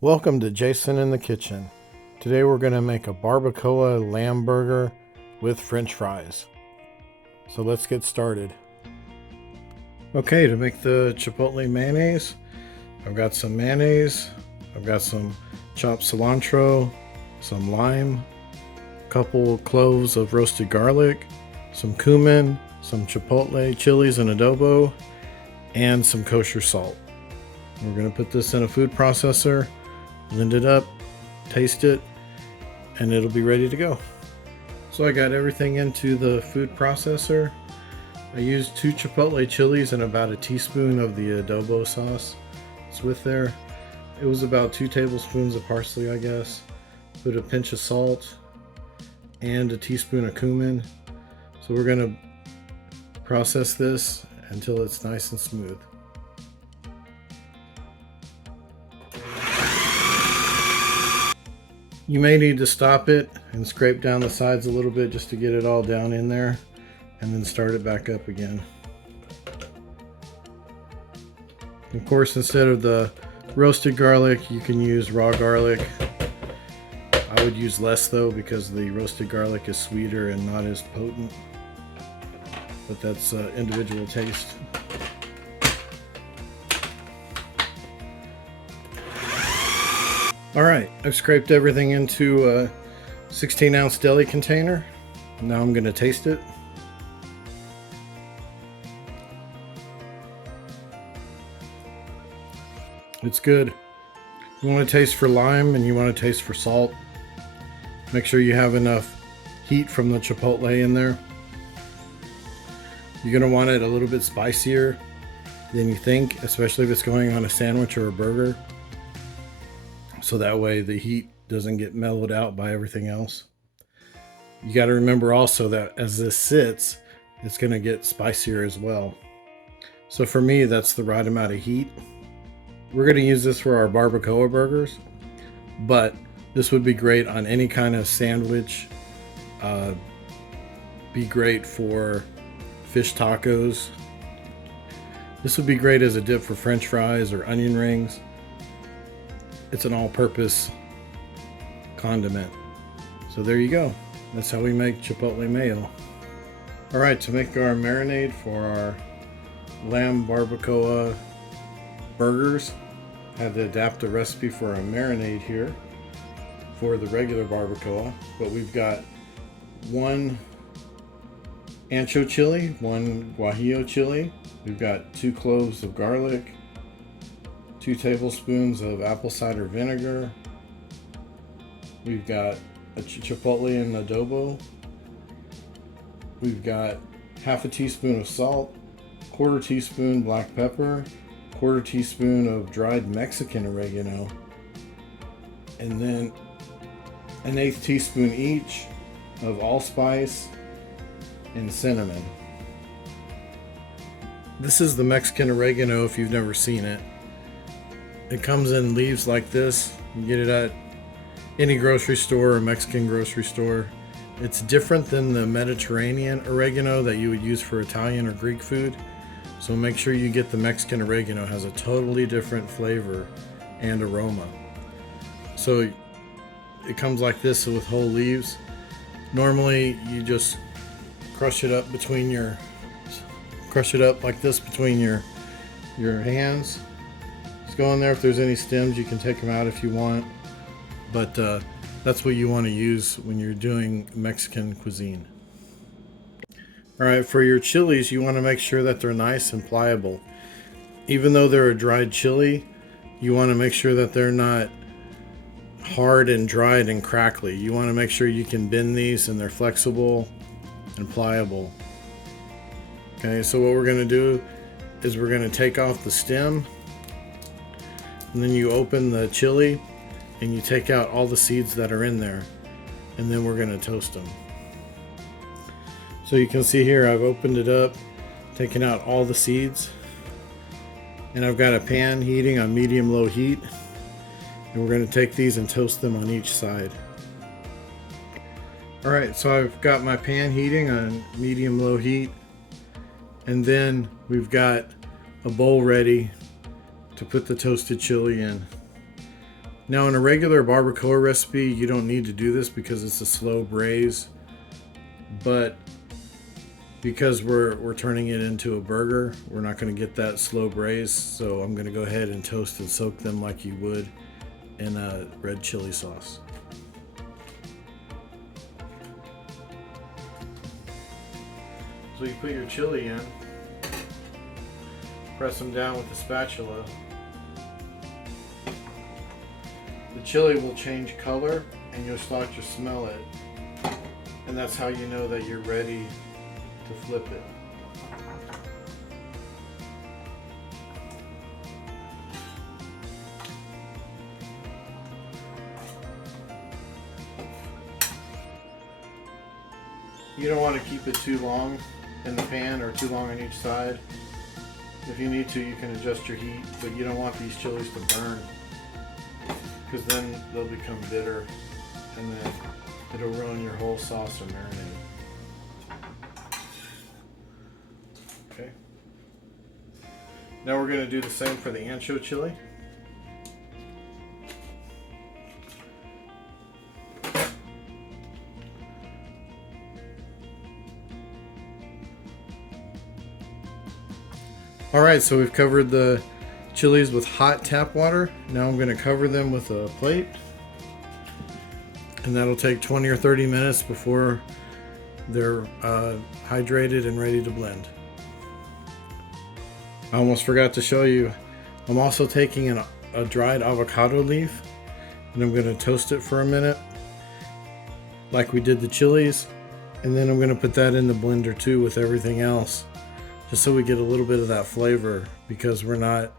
Welcome to Jason in the Kitchen. Today we're going to make a barbacoa lamb burger with french fries. So let's get started. Okay, to make the chipotle mayonnaise, I've got some mayonnaise, I've got some chopped cilantro, some lime, a couple cloves of roasted garlic, some cumin, some chipotle chilies and adobo, and some kosher salt. We're going to put this in a food processor, blend it up, taste it, and it'll be ready to go. So I got everything into the food processor. I used 2 chipotle chilies and about a teaspoon of the adobo sauce. It's with there. It was about 2 tablespoons of parsley, I guess. Put a pinch of salt and a teaspoon of cumin. So we're gonna process this until it's nice and smooth. You may need to stop it and scrape down the sides a little bit just to get it all down in there, and then start it back up again. Of course, instead of the roasted garlic, you can use raw garlic. I would use less though, because the roasted garlic is sweeter and not as potent, but that's individual taste. Alright, I've scraped everything into a 16-ounce deli container. Now I'm going to taste it. It's good. You want to taste for lime and you want to taste for salt. Make sure you have enough heat from the chipotle in there. You're going to want it a little bit spicier than you think, especially if it's going on a sandwich or a burger. So that way the heat doesn't get mellowed out by everything else. You got to remember also that as this sits, it's going to get spicier as well. So for me, that's the right amount of heat. We're going to use this for our barbacoa burgers, but this would be great on any kind of sandwich. Be great for fish tacos. This would be great as a dip for french fries or onion rings. It's an all-purpose condiment. So there you go. That's how we make Chipotle Mayo. All right, to make our marinade for our lamb barbacoa burgers, I had to adapt a recipe for a marinade here for the regular barbacoa, but we've got 1 ancho chili, 1 guajillo chili. We've got 2 cloves of garlic, 2 tablespoons of apple cider vinegar. We've got a chipotle and adobo. We've got half a teaspoon of salt, 1/4 teaspoon black pepper, 1/4 teaspoon of dried Mexican oregano, and then 1/8 teaspoon each of allspice and cinnamon. This is the Mexican oregano if you've never seen it. It comes in leaves like this. You get it at any grocery store or Mexican grocery store. It's different than the Mediterranean oregano that you would use for Italian or Greek food. So make sure you get the Mexican oregano. It has a totally different flavor and aroma. So it comes like this with whole leaves. Normally you just crush it up like this between your hands. Go in there. If there's any stems, you can take them out if you want, but that's what you want to use when you're doing Mexican cuisine. All right, for your chilies, you want to make sure that they're nice and pliable. Even though they're a dried chili, you want to make sure that they're not hard and dried and crackly. You want to make sure you can bend these and they're flexible and pliable. Okay, so what we're going to do is we're going to take off the stem, and then you open the chili and you take out all the seeds that are in there, and then we're going to toast them. So you can see here I've opened it up, taken out all the seeds, and I've got a pan heating on medium-low heat, and we're going to take these and toast them on each side. Alright, so I've got my pan heating on medium-low heat, and then we've got a bowl ready to put the toasted chili in. Now in a regular barbacoa recipe, you don't need to do this because it's a slow braise, but because we're turning it into a burger, we're not going to get that slow braise, so I'm going to go ahead and toast and soak them like you would in a red chili sauce. So you put your chili in, press them down with the spatula. The chili will change color and you'll start to smell it, and that's how you know that you're ready to flip it. You don't want to keep it too long in the pan or too long on each side. If you need to, you can adjust your heat, but you don't want these chilies to burn, because then they'll become bitter and then it'll ruin your whole sauce or marinade. Okay. Now we're going to do the same for the ancho chili. Alright, so we've covered the chilies with hot tap water. Now I'm going to cover them with a plate. And that'll take 20 or 30 minutes before they're hydrated and ready to blend. I almost forgot to show you, I'm also taking a dried avocado leaf and I'm going to toast it for a minute like we did the chilies. And then I'm going to put that in the blender too with everything else, just so we get a little bit of that flavor, because we're not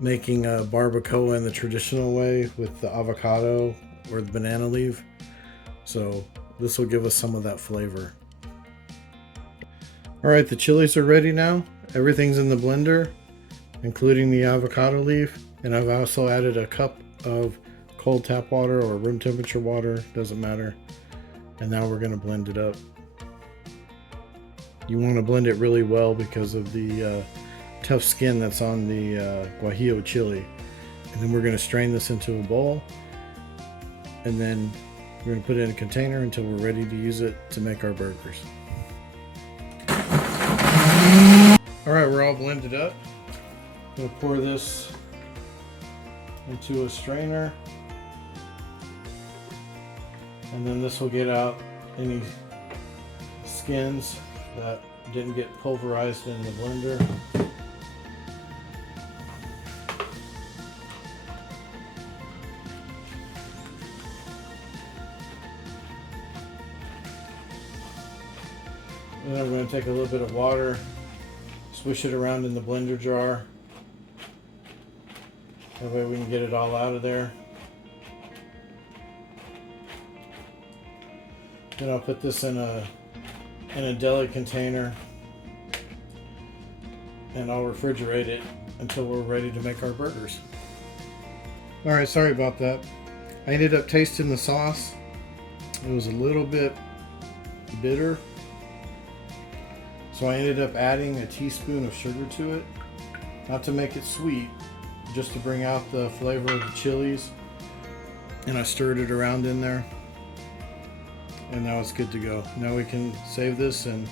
making a barbacoa in the traditional way with the avocado or the banana leaf. So this will give us some of that flavor. All right, the chilies are ready now. Everything's in the blender, including the avocado leaf. And I've also added a cup of cold tap water or room temperature water, doesn't matter. And now we're gonna blend it up. You want to blend it really well because of the tough skin that's on the guajillo chili. And then we're going to strain this into a bowl, and then we're going to put it in a container until we're ready to use it to make our burgers. Alright, we're all blended up. I'm going to pour this into a strainer, and then this will get out any skins that didn't get pulverized in the blender. And then I'm going to take a little bit of water, swish it around in the blender jar. That way we can get it all out of there. Then I'll put this in a deli container and I'll refrigerate it until we're ready to make our burgers. Alright, sorry about that. I ended up tasting the sauce. It was a little bit bitter, so I ended up adding a teaspoon of sugar to it, not to make it sweet, just to bring out the flavor of the chilies. And I stirred it around in there, and now it's good to go. Now we can save this and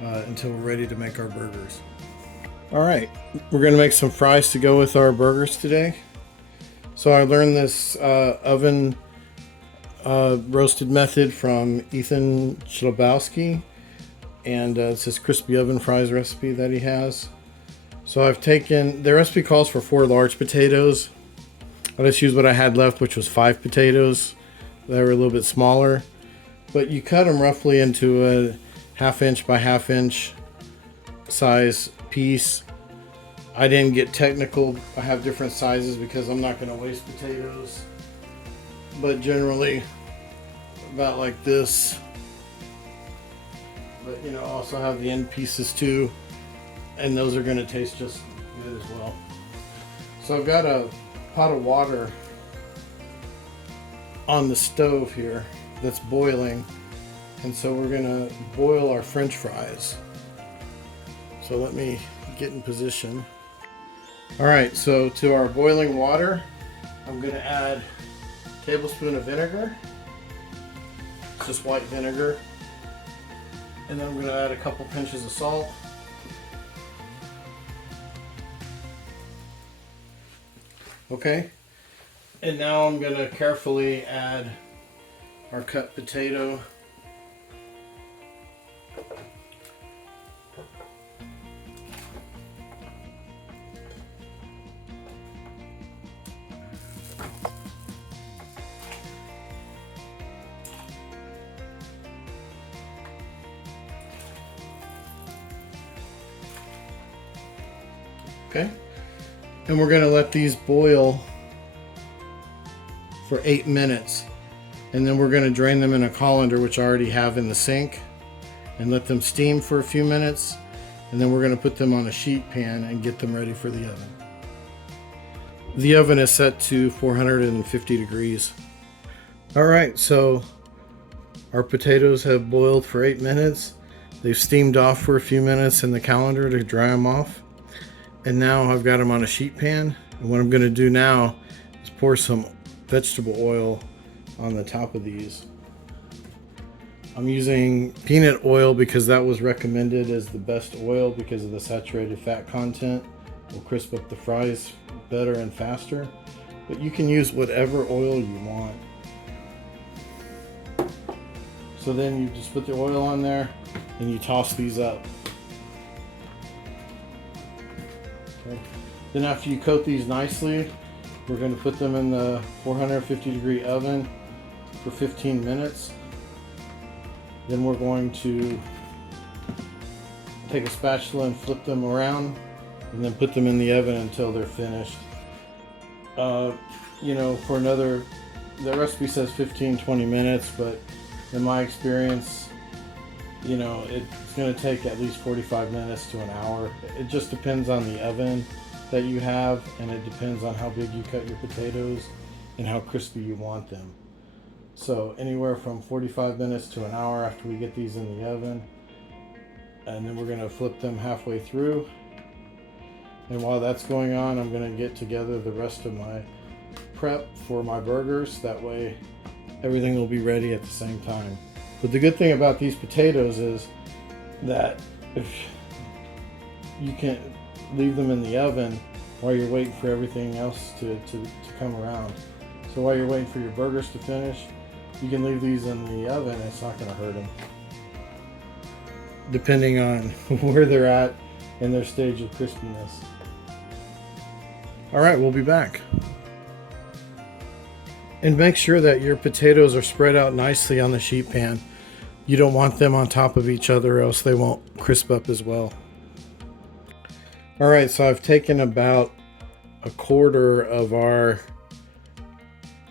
until we're ready to make our burgers. Alright, we're going to make some fries to go with our burgers today. So I learned this oven roasted method from Ethan Chlebowski, and it's his crispy oven fries recipe that he has. So I've taken, the recipe calls for 4 large potatoes. I just used what I had left, which was 5 potatoes. They were a little bit smaller, but you cut them roughly into a 1/2 inch by 1/2 inch size piece. I didn't get technical. I have different sizes because I'm not going to waste potatoes, but generally about like this. But you know, also have the end pieces too, and those are going to taste just good as well. So I've got a pot of water on the stove here that's boiling, and so we're going to boil our French fries. So let me get in position. Alright, so to our boiling water, I'm going to add a tablespoon of vinegar. It's just white vinegar. And then I'm going to add a couple pinches of salt. Okay. And now I'm going to carefully add our cut potato. Okay. And we're going to let these boil for 8 minutes. And then we're going to drain them in a colander, which I already have in the sink, and let them steam for a few minutes. And then we're going to put them on a sheet pan and get them ready for the oven. The oven is set to 450 degrees. All right, so our potatoes have boiled for 8 minutes. They've steamed off for a few minutes in the colander to dry them off. And now I've got them on a sheet pan. And what I'm going to do now is pour some vegetable oil on the top of these. I'm using peanut oil because that was recommended as the best oil because of the saturated fat content. Will crisp up the fries better and faster. But you can use whatever oil you want. So then you just put the oil on there and you toss these up. Okay. Then after you coat these nicely, we're going to put them in the 450 degree oven for 15 minutes. Then we're going to take a spatula and flip them around and then put them in the oven until they're finished. You know, for another, the recipe says 15-20 minutes, but in my experience, you know, it's going to take at least 45 minutes to an hour. It just depends on the oven that you have, and it depends on how big you cut your potatoes and how crispy you want them. So anywhere from 45 minutes to an hour after we get these in the oven. And then we're going to flip them halfway through. And while that's going on, I'm going to get together the rest of my prep for my burgers. That way everything will be ready at the same time. But the good thing about these potatoes is that if you can leave them in the oven while you're waiting for everything else to come around. So while you're waiting for your burgers to finish, you can leave these in the oven. It's not going to hurt them, depending on where they're at in their stage of crispiness. All right, we'll be back. And make sure that your potatoes are spread out nicely on the sheet pan. You don't want them on top of each other, or else they won't crisp up as well. All right, so I've taken about a quarter of our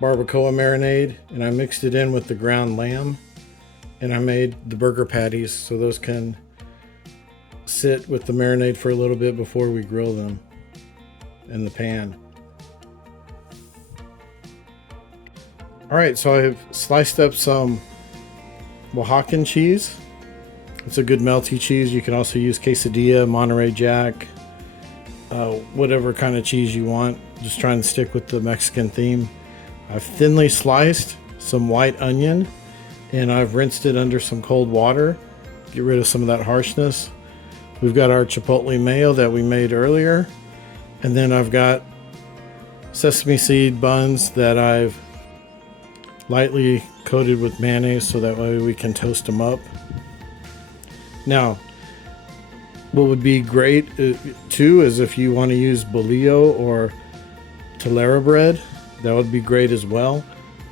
barbacoa marinade and I mixed it in with the ground lamb, and I made the burger patties so those can sit with the marinade for a little bit before we grill them in the pan. All right, so I've sliced up some Oaxacan cheese. It's a good melty cheese. You can also use quesadilla, Monterey Jack, whatever kind of cheese you want. Just trying to stick with the Mexican theme. I've thinly sliced some white onion and I've rinsed it under some cold water. Get rid of some of that harshness. We've got our Chipotle Mayo that we made earlier. And then I've got sesame seed buns that I've lightly coated with mayonnaise so that way we can toast them up. Now, what would be great too is if you want to use bolillo or telera bread, that would be great as well.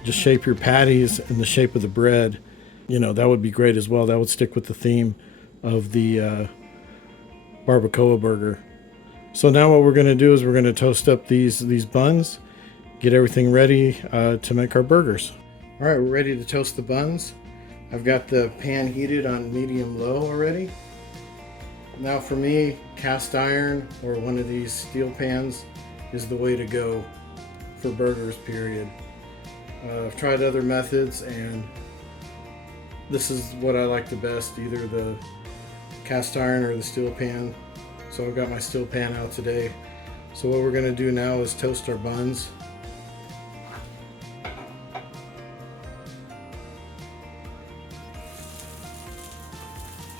Just shape your patties in the shape of the bread. You know, that would be great as well. That would stick with the theme of the barbacoa burger. So now what we're going to do is we're going to toast up these buns, get everything ready to make our burgers. All right, we're ready to toast the buns. I've got the pan heated on medium-low already. Now for me, cast iron or one of these steel pans is the way to go for burgers, period. I've tried other methods and this is what I like the best, either the cast iron or the steel pan. So I've got my steel pan out today. So what we're going to do now is toast our buns.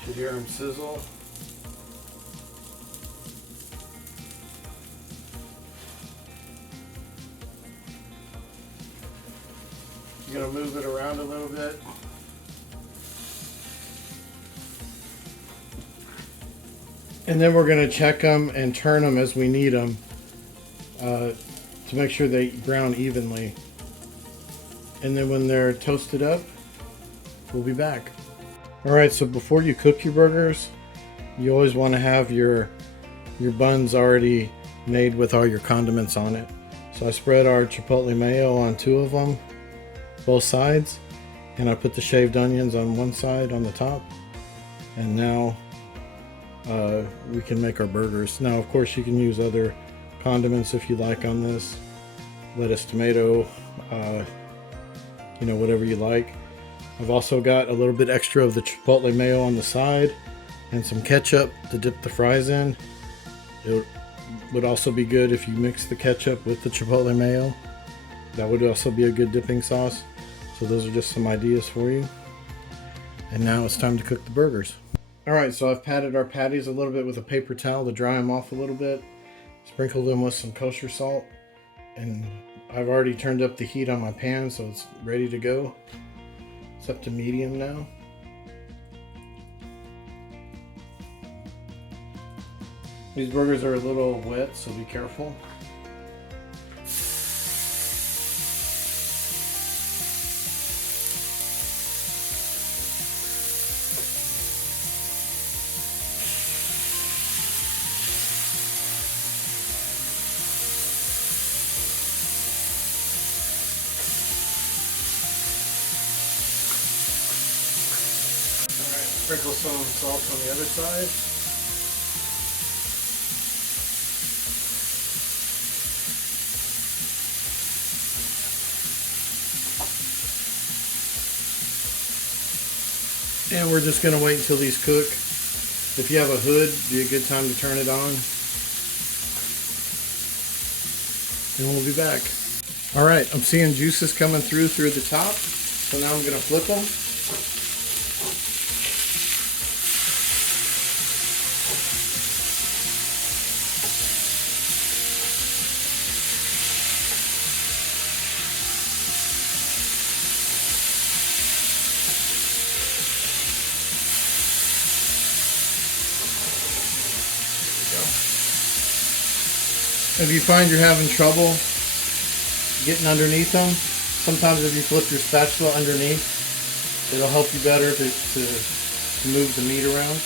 You hear them sizzle. You're going to move it around a little bit. And then we're going to check them and turn them as we need them to make sure they brown evenly. And then when they're toasted up, we'll be back. Alright, so before you cook your burgers, you always want to have your buns already made with all your condiments on it. So I spread our Chipotle Mayo on 2 of them, both sides, and I put the shaved onions on one side on the top. And now we can make our burgers. Now, of course, you can use other condiments if you like on this. Lettuce, tomato, whatever you like. I've also got a little bit extra of the Chipotle Mayo on the side and some ketchup to dip the fries in. It would also be good if you mix the ketchup with the Chipotle Mayo. That would also be a good dipping sauce. So those are just some ideas for you. And now it's time to cook the burgers. Alright, so I've patted our patties a little bit with a paper towel to dry them off a little bit. Sprinkled them with some kosher salt. And I've already turned up the heat on my pan, so it's ready to go. It's up to medium now. These burgers are a little wet, so be careful. Sprinkle some salt on the other side. And we're just going to wait until these cook. If you have a hood, be a good time to turn it on. And we'll be back. Alright, I'm seeing juices coming through the top. So now I'm going to flip them. If you find you're having trouble getting underneath them, sometimes if you flip your spatula underneath, it'll help you better to move the meat around.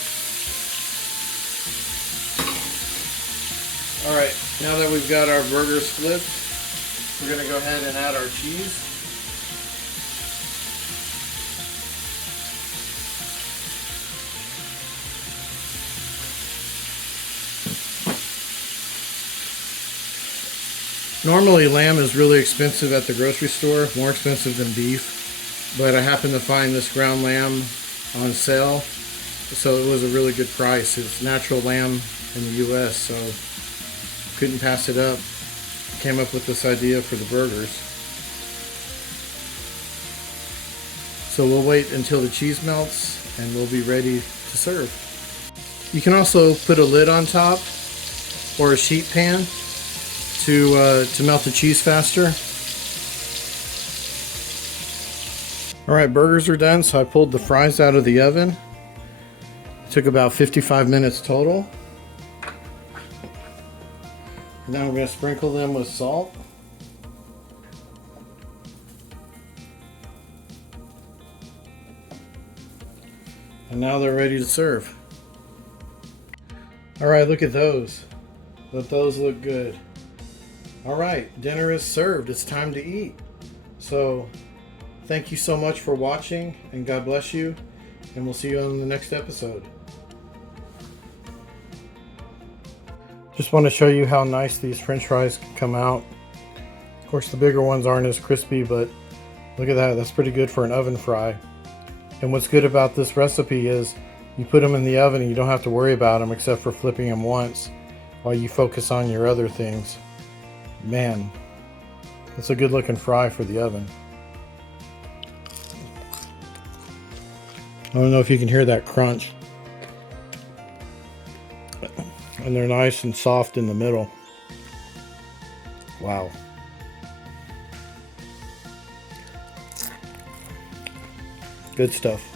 Alright, now that we've got our burgers flipped, we're going to go ahead and add our cheese. Normally lamb is really expensive at the grocery store, more expensive than beef, but I happened to find this ground lamb on sale, so it was a really good price. It's natural lamb in the US, so couldn't pass it up. Came up with this idea for the burgers. So we'll wait until the cheese melts and we'll be ready to serve. You can also put a lid on top or a sheet pan to melt the cheese faster. Alright, burgers are done, so I pulled the fries out of the oven. It took about 55 minutes total. Now we're going to sprinkle them with salt. And now they're ready to serve. Alright, look at those. Let those look good. Alright, dinner is served. It's time to eat. So, thank you so much for watching, and God bless you, and we'll see you on the next episode. Just want to show you how nice these French fries come out. Of course, the bigger ones aren't as crispy, but look at that. That's pretty good for an oven fry. And what's good about this recipe is you put them in the oven and you don't have to worry about them except for flipping them once while you focus on your other things. Man, that's a good looking fry for the oven. I don't know if you can hear that crunch. And they're nice and soft in the middle. Wow. Good stuff.